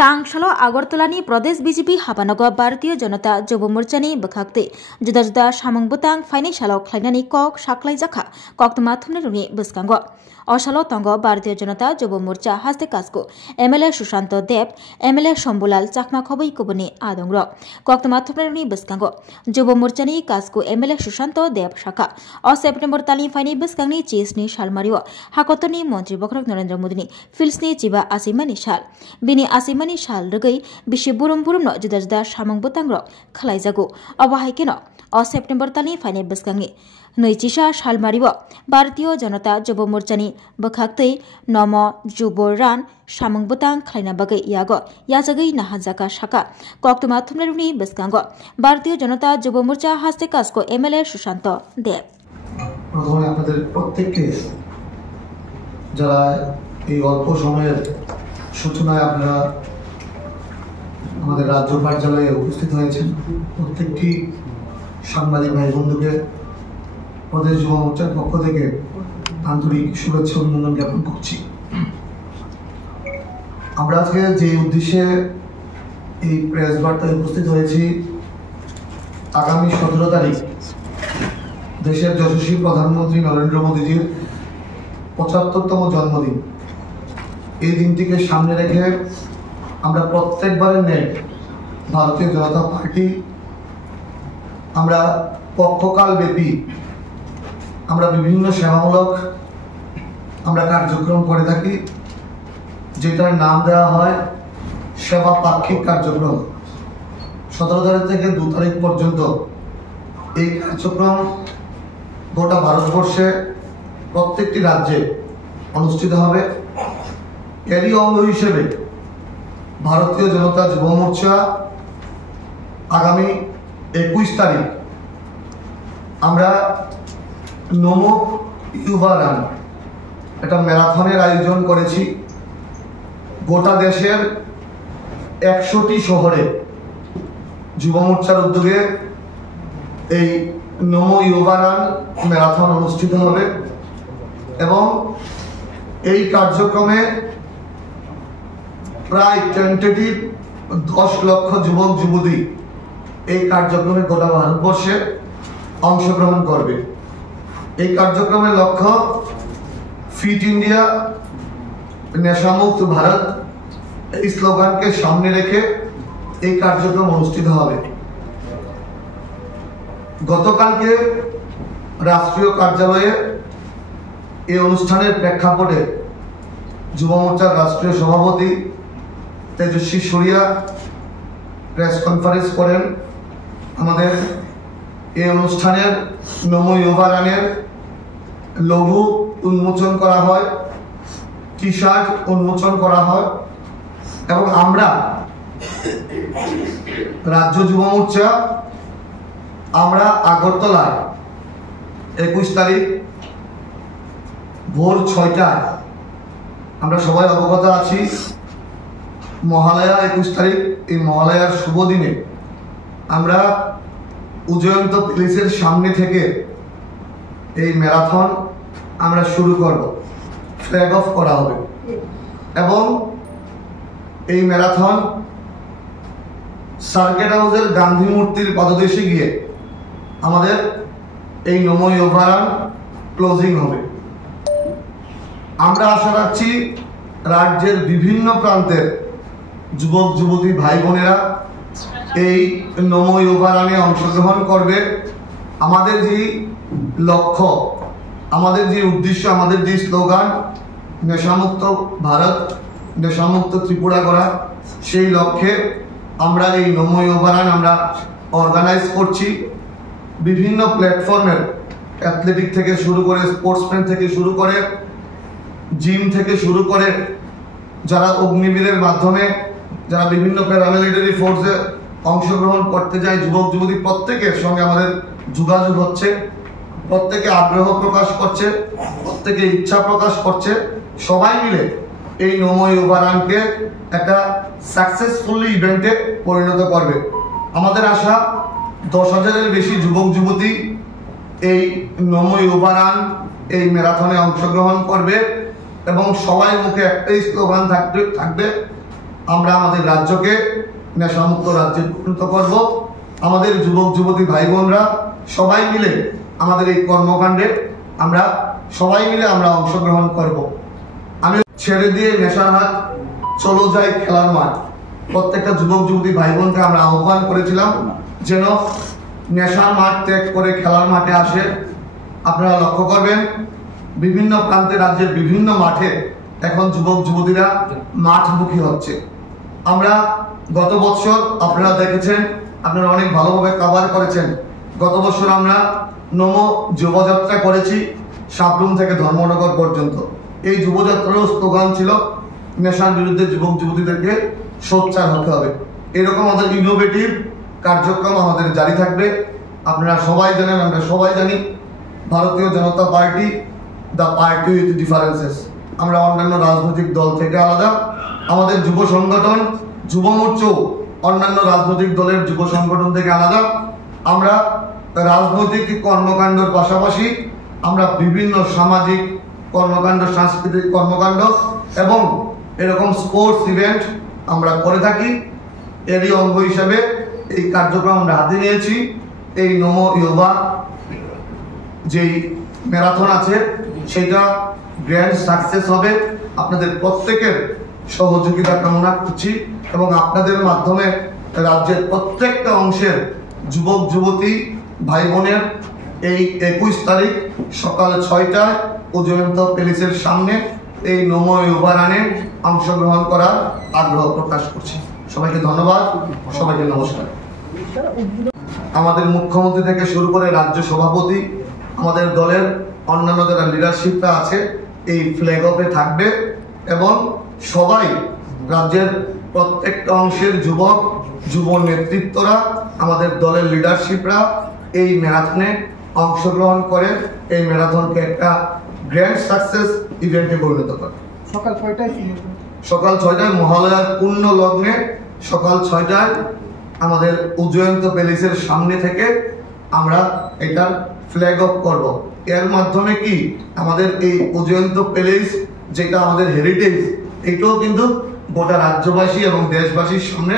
तांगशालो आगरतलानी प्रदेश BJP हाबानगो Bharatiya Janata Yuva मोर्चानी बखाक्ते जुदा जुदा सामंग बुतां फाइनाइ सालो खलायनानै कक साख्लाय जाखा कक्तमा थुमनेरुनि बसकांगो अशालो तंगो भारतीय जनता युवा मोर्चा हास्ते कास्को एमएलए सुशांत देव एमएलए शंभुलाल चाकमा खबै कुबनि आदंग्र कक्तमा थुमनेरुनि बसकांगो युवा मोर्चानी कास्को एमएलए सुशांत देव शाखा अ सेप्टेम्बर तालि फाइनाइ बसकांगनि चीजनि सालमारियो हाकतनि मंत्री बखरक नरेंद्र मोदीनि फिल्सनि जिबा आसिमानि साल बिनि आसिमानि साल रगै बिसि बुरुम बुरुमनो जुदा जुदा सामंग बुतांग्र खलायजागो अबाहायकेनो अ सेप्टेम्बर तालि फाइनाइ बसकांगनि नैजिसा सालमारियो भारतीय जनता युवा मोर्चानि बखाक्तै नम जुब रान सामंग बुतां खलायना बागै यागो याजगै नाहाजाका शाखा कक्तमा थुमनेरुनि बसकांगो भारतीय जनता युवा मोर्चा हास्ते कास्को एमएलए सुशांत देव প্রথমে আপনাদের প্রত্যেককে যারা এই অল্প সময়ের সূচনায় আপনারা আমাদের রাজ্য কার্যালয়ে উপস্থিত হয়েছেন প্রত্যেকটি সাংবাদিক ভাই বন্ধুকে প্রদেশ যুব মোর্চার পক্ষ থেকে আন্তরিক শুভেচ্ছা অভিনন্দন জ্ঞাপন করছি। আমরা আজকে যে উদ্দেশ্যে এই প্রেস বার্তায় উপস্থিত হয়েছি, আগামী 17 তারিখ দেশের যশস্বী প্রধানমন্ত্রী নরেন্দ্র মোদীজির 75তম জন্মদিন। এই দিনটিকে সামনে রেখে আমরা প্রত্যেকবারের ন্যায় ভারতীয় জনতা পার্টি আমরা পক্ষকাল ব্যাপী আমরা বিভিন্ন সেবামূলক আমরা কার্যক্রম করে থাকি, যেটার নাম দেওয়া হয় সেবা পাক্ষিক কার্যক্রম। 17 তারিখ থেকে 2 তারিখ পর্যন্ত এই কার্যক্রম গোটা ভারতবর্ষে প্রত্যেকটি রাজ্যে অনুষ্ঠিত হবে। এরই অঙ্গ হিসেবে ভারতীয় জনতা যুব মোর্চা আগামী 21 তারিখ আমরা নমো ইউবা রান একটা ম্যারাথনের আয়োজন করেছি। গোটা দেশের 100টি শহরে যুব মোর্চার উদ্যোগে এই নমো ইউবা রান ম্যারাথন অনুষ্ঠিত হবে এবং এই কার্যক্রমে প্রায় টেন্টেটিভ 10 লক্ষ যুবক যুবতী এই কার্যক্রমে গোটা ভারতবর্ষে অংশগ্রহণ করবে। এই কার্যক্রমের লক্ষ্য ফিট ইন্ডিয়া, নেশামুক্ত ভারত এই স্লোগানকে সামনে রেখে এই কার্যক্রম অনুষ্ঠিত হবে। গতকালকে রাষ্ট্রীয় কার্যালয়ে এই অনুষ্ঠানের প্রেক্ষাপটে যুব মোর্চার রাষ্ট্রীয় সভাপতি তেজস্বী সুরিয়া প্রেস কনফারেন্স করেন। আমাদের এই অনুষ্ঠানের নমো ইউবা রানের লঘু উন্মোচন করা হয়, টি শার্ট উন্মোচন করা হয় এবং আমরা রাজ্য যুব মোর্চা আমরা আগরতলায় 21 তারিখ ভোর 6টায় আমরা সবাই অবগত আছি মহালয়া 21 তারিখ। এই মহালয়ার শুভ দিনে আমরা উজয়ন্ত প্যালেসের সামনে থেকে এই ম্যারাথন আমরা শুরু করব, ফ্ল্যাগ অফ করা হবে এবং এই ম্যারাথন সার্কিট হাউসের গান্ধী মূর্তির পদদেশে গিয়ে আমাদের এই নমো ইউবা রান ক্লোজিং হবে। আমরা আশা রাখছি রাজ্যের বিভিন্ন প্রান্তের যুবক যুবতী ভাই বোনেরা এই নমো ইউবা রানে অংশগ্রহণ করবে। আমাদের যে লক্ষ্য, আমাদের যে উদ্দেশ্য, আমাদের যে স্লোগান নেশামুক্ত ভারত, নেশামুক্ত ত্রিপুরা করা, সেই লক্ষ্যে আমরা এই নমো ইউবা রান আমরা অর্গানাইজ করছি। বিভিন্ন প্ল্যাটফর্মের অ্যাথলেটিক থেকে শুরু করে, স্পোর্টসম্যান থেকে শুরু করে, জিম থেকে শুরু করে, যারা অগ্নিবীরের মাধ্যমে যারা বিভিন্ন প্যারামিলিটারি ফোর্সে অংশগ্রহণ করতে যায় যুবক যুবতী প্রত্যেকের সঙ্গে আমাদের যোগাযোগ হচ্ছে, প্রত্যেকে আগ্রহ প্রকাশ করছে, প্রত্যেকে ইচ্ছা প্রকাশ করছে। সবাই মিলে এই নমো ইউবা রানকে একটা সাকসেসফুল ইভেন্টে পরিণত করবে। আমাদের আশা 10,000-এর বেশি যুবক যুবতী এই নমো ইউবা রান এই ম্যারাথনে অংশগ্রহণ করবে এবং সবাই মুখে একটাই স্লোগান থাকবে আমরা আমাদের রাজ্যকে নেশামুক্ত রাজ্যে পরিণত করব। আমাদের যুবক যুবতী ভাই বোনরা সবাই মিলে আমাদের এই কর্মকাণ্ডে আমরা অংশগ্রহণ করব। আমি ছেড়ে দিয়ে নেশার হাট, চলো যাই খেলার মাঠ, প্রত্যেকটা যুবক যুবতী ভাই বোনকে আমরা আহ্বান করেছিলাম যেন নেশার মাঠ ত্যাগ করে খেলার মাঠে আসে। আপনারা লক্ষ্য করবেন বিভিন্ন প্রান্তে রাজ্যের বিভিন্ন মাঠে এখন যুবক যুবতীরা মাঠমুখী হচ্ছে। আমরা গত বছর আপনারা দেখেছেন, আপনারা অনেক ভালোভাবে কভার করেছেন। গত বছর আমরা নমো যুবযাত্রা করেছি সাবরুম থেকে ধর্মনগর পর্যন্ত। এই যুবযাত্রার স্লোগান ছিল নেশার বিরুদ্ধে যুবক যুবতীদেরকে সোচ্চার হতে হবে। এরকম আমাদের ইনোভেটিভ কার্যক্রম আমাদের জারি থাকবে। আপনারা সবাই জানেন, আমরা সবাই জানি Bharatiya Janata party the party with differences. আমরা অন্যান্য রাজনৈতিক দল থেকে আলাদা। আমাদের যুব সংগঠন যুব মোর্চাও অন্যান্য রাজনৈতিক দলের যুব সংগঠন থেকে আলাদা। আমরা রাজনৈতিক কর্মকাণ্ডের পাশাপাশি আমরা বিভিন্ন সামাজিক কর্মকাণ্ড, সাংস্কৃতিক কর্মকাণ্ড এবং এরকম স্পোর্টস ইভেন্ট আমরা করে থাকি। এরই অঙ্গ হিসাবে এই কার্যক্রম আমরা হাতে নিয়েছি। এই নমো ইয়োগা যেই ম্যারাথন আছে সেটা গ্র্যান্ড সাকসেস হবে। আপনাদের প্রত্যেকের সহযোগিতা কামনা করছি এবং আপনাদের মাধ্যমে রাজ্যের প্রত্যেকটা অংশের যুবক যুবতী ভাই বোনের এই 21 তারিখ সকাল 6টায় উজয়ন্ত প্যালেসের সামনে এই নমো ইয়োগা রানে অংশগ্রহণ করার আগ্রহ প্রকাশ করছি। সবাইকে ধন্যবাদ, সবাইকে নমস্কার। আমাদের মুখ্যমন্ত্রী থেকে শুরু করে রাজ্য সভাপতি, আমাদের দলের অন্যান্য যারা লিডারশিপরা আছে এই ফ্ল্যাগ অফে থাকবে এবং সবাই রাজ্যের প্রত্যেকটা অংশের যুবক যুব নেতৃত্বরা, আমাদের দলের লিডারশিপরা এই ম্যারাথনে অংশগ্রহণ করে এই ম্যারাথনকে একটা গ্র্যান্ড সাকসেস ইভেন্টে পরিণত করে। সকাল 6টায় মহালয়ার পূর্ণ লগ্নে সকাল 6টায় আমাদের উজয়ন্ত প্যালেসের সামনে থেকে আমরা এটা ফ্ল্যাগ অফ করব। এর মাধ্যমে কি আমাদের এই উজয়ন্ত প্যালেস যেটা আমাদের হেরিটেজ, এটাও কিন্তু গোটা রাজ্যবাসী এবং দেশবাসীর সামনে